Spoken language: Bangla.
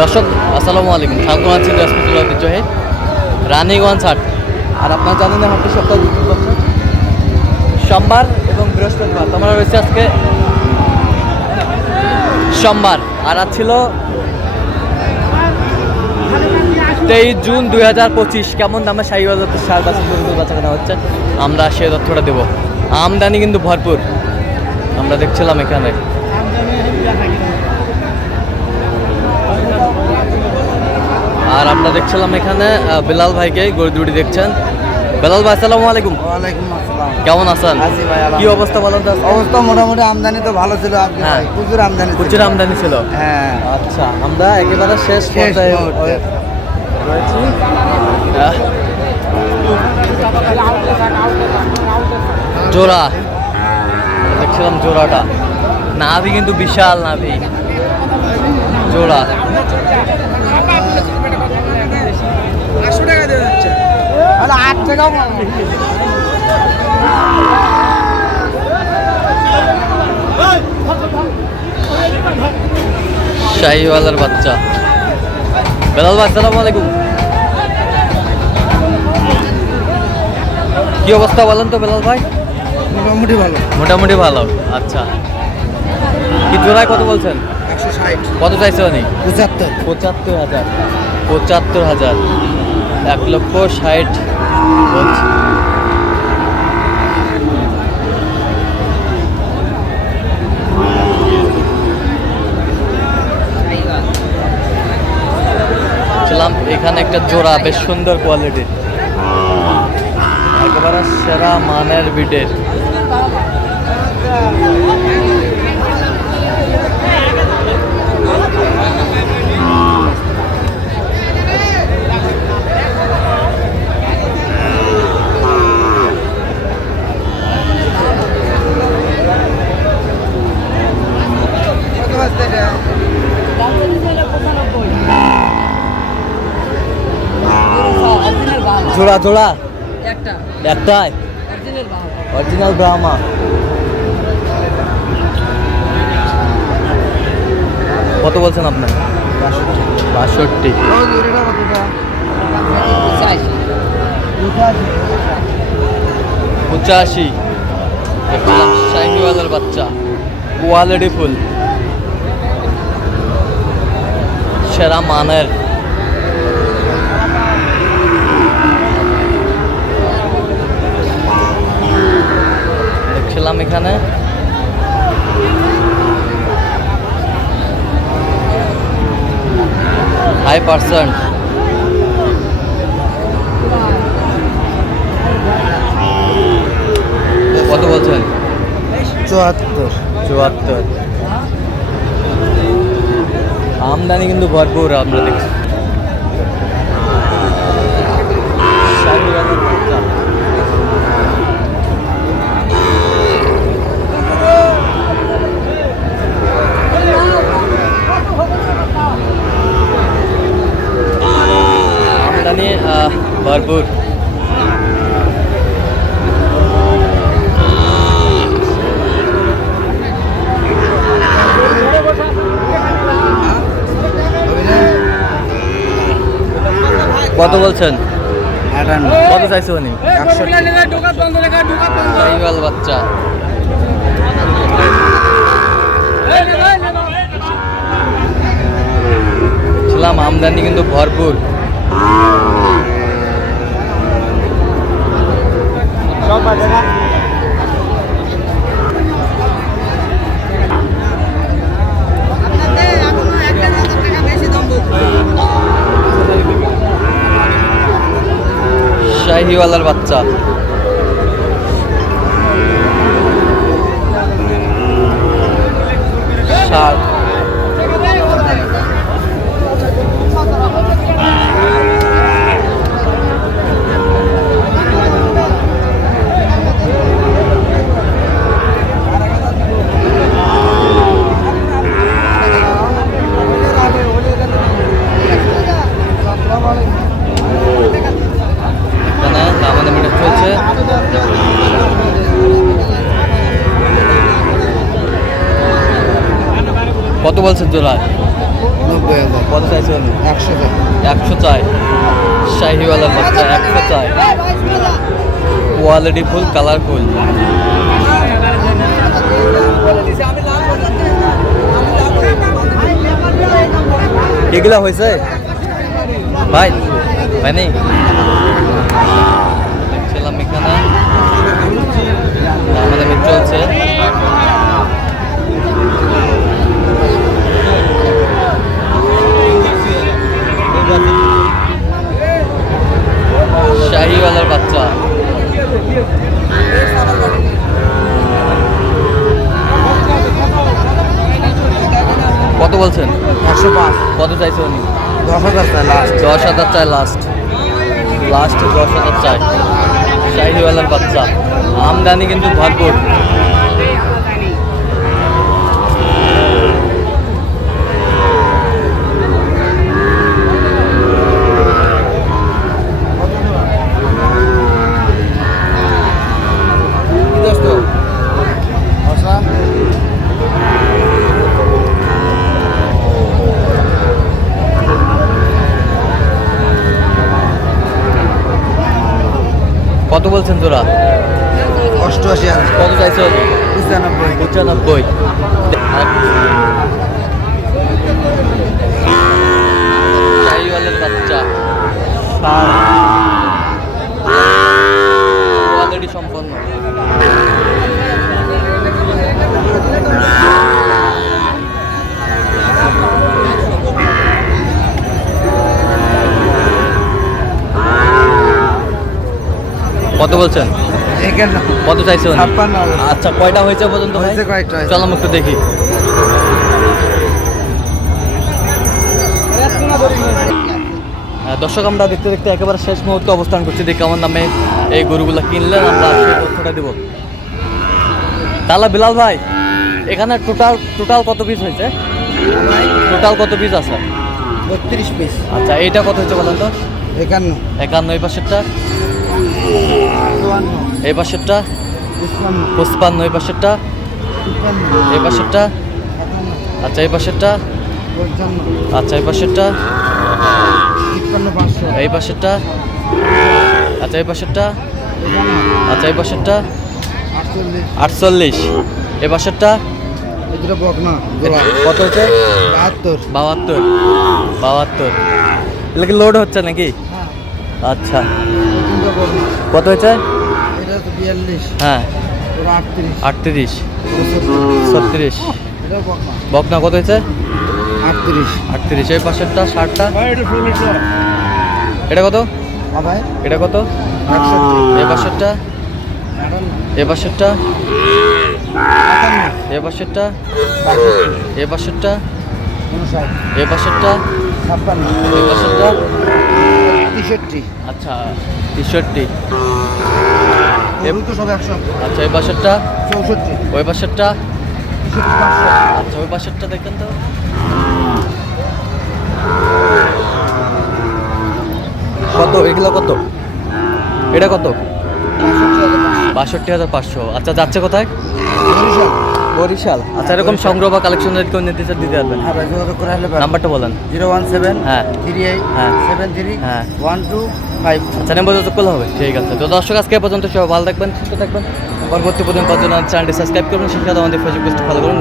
দর্শক আসসালামু আলাইকুম। স্বাগত আছি হসপিটাল ঐতিহ্যহে রানীগঞ্জ হাট। আর আপনারা জানেন না হাটটি সপ্তাহ দুদিন বসে সোমবার এবং বৃহস্পতিবার। তোমরা রয়েছে আজকে সোমবার। আর আজ ছিল তেইশ জুন দুই হাজার পঁচিশ। কেমন দামে শাহী বাজার সার বাজার পর্যন্ত বেচা কেনা হচ্ছে? আমরা সে তথ্যটা দেবো। আমদানি কিন্তু ভরপুর। আমরা দেখছিলাম এখানে। আর আমরা দেখছিলাম এখানে বেলাল ভাইকে গরু দুটি দেখছেন। বেলাল ভাই আসসালামু আলাইকুম। ওয়ালাইকুম আসসালাম। কেমন আছেন? কি অবস্থা বলেন তো অবস্থা মোটামুটি আমদানি তো ভালো ছিল আজকে হ্যাঁ। প্রচুর আমদানি প্রচুর আমদানি ছিল? হ্যাঁ। আচ্ছা আমরা একেবারে শেষ পর্যায়ে রয়েছি। জোড়া। দেখছিলাম জোড়াটা। নাভি কিন্তু বিশাল নাভি। জোড়া। আট টাকা শাহিওয়ালার বাচ্চা। বেলাল ভাই আসসালামু আলাইকুম। কি অবস্থা বলেন তো বেলাল ভাই? মোটামুটি ভালো। মোটামুটি ভালো আচ্ছা। কি জোড়ায় কত বলছেন? একশো ষাট। কত চাইছে উনি? পঁচাত্তর। পঁচাত্তর হাজার। পঁচাত্তর হাজার। এক লক্ষ ষাট বলছে এখানে একটা জোড়া বেশ সুন্দর কোয়ালিটির একেবারে সেরা মানের বিটের জোড়া জোড়া? একটা। একটাই? অরিজিনাল ব্রাহ্মা কত বলছেন আপনার বাষট্টি। পঁচাশি। শাইনিওয়ালার বাচ্চা। কোয়ালিটি ফুল। সেরা মানের দেখছিলাম এখানে হাই পার্সেন্ট কত বলছেন? চুয়াত্তর। চুয়াত্তর। আমদানি কিন্তু ভরপুর আমরা দেখছি কত বলছেন? কত চাইছে উনি? বাচ্চা। ছিলাম আমদানি কিন্তু ভরপুর। শাহিওয়ালার বাচ্চা ষাট এখানে দামাদামিটা চলছে কত বলছেন জোড়া নব্বই হাজার। কত চাইছেন? একশো টাকা একশো চাই। শাহিওয়ালার বাচ্চা একশো চাই। কোয়ালিটি ফুল কালারফুল এগুলা হয়েছে? ভাই ভাই নেই দেখছিলাম এখানে। আমাদের চলছে। শাহিওয়ালার বাচ্চা। কত বলছেন? একশো পাঁচ। কত চাইছে উনি? দশ হাজার চায় লাস্ট দশ হাজার চায় লাস্ট লাস্ট দশ হাজার চায় শাহিওয়ালার বাচ্চা। আমদানি কিন্তু ভরপুর। বলছেন তোরা? অষ্টআশি কত চাইছো? পঁচানব্বই। পঁচানব্বই। বাচ্চা কোয়ালিটি সম্পন্ন কত বলছেন? এখানে কত চাইছে উনি? আচ্ছা কয়টা হয়েছে পর্যন্ত। চলো একটু দেখি। হ্যাঁ, দর্শক আমরা দেখতে দেখতে একেবারে শেষ মুহূর্তে অবস্থান করছি। দেখি কেমন দামে এই গরুগুলো কিনলেন আমরা সেই তথ্যটা দেবো। তাহলে বিলাল ভাই এখানে টোটাল টোটাল কত পিস হয়েছে? টোটাল কত পিস আছে? বত্রিশ পিস আচ্ছা এইটা কত হয়েছে বলেন তো? একান্ন। একান্ন এই পাশেরটা? এই পাশেরটা? পঁচপান্ন এই পাশেরটা? এই পাশেরটা? আচ্ছা এই পাশেরটা? আচ্ছা এই পাশেরটা? এই পাশেরটা? আচ্ছা এই পাশেরটা? আচ্ছা এই পাশেরটা? আটচল্লিশ। এই পাশেরটা? কত হচ্ছে? বাহাত্তর। বাহাত্তর। বাহাত্তর। এগুলো কি লোড হচ্ছে নাকি? হ্যাঁ। আচ্ছা। কত হয়েছে? হ্যাঁ। আটত্রিশ। ছত্রিশ। বকনা। কত হয়েছে? আটত্রিশ। আটত্রিশ। এই পাশেরটা ষাটটা এটা কত? বাবাই এটা কত? এই পাশেরটা? এ পাশেরটা? এ পাশেরটা? এ পাশেরটা? এ পাশেরটা? এ পাশেরটা? আচ্ছা তেষট্টি। আচ্ছা ওই পাশেরটা? চৌষট্টি। ওই পাশেরটা? আচ্ছা ওই পাশেরটা দেখেন তো। কত? এগুলো কত? এটা কত? বাষট্টি হাজার পাঁচশো। আচ্ছা যাচ্ছে কোথায়। বরিশাল। আচ্ছা এরকম সংগ্রহ বা কালেকশন যদি কেউ নিতে চান দিতে পারবেন। হ্যাঁ ভাই যোগাযোগ করে নাম্বারটা বলেন। জিরো ওয়ান সেভেন হ্যাঁ। থ্রি এইট হ্যাঁ। সেভেন থ্রি হ্যাঁ। ওয়ান টু ফাইভ আচ্ছা নাম্বার করলে হবে। ঠিক আছে। তো দর্শক আজকে পর্যন্ত সবাই ভালো থাকবেন সুস্থ থাকবেন। পরবর্তী পর্যন্ত চ্যানেলটি সাবস্ক্রাইব করবেন। সাথে আমাদের ফেসবুক পেজটি ফলো করুন।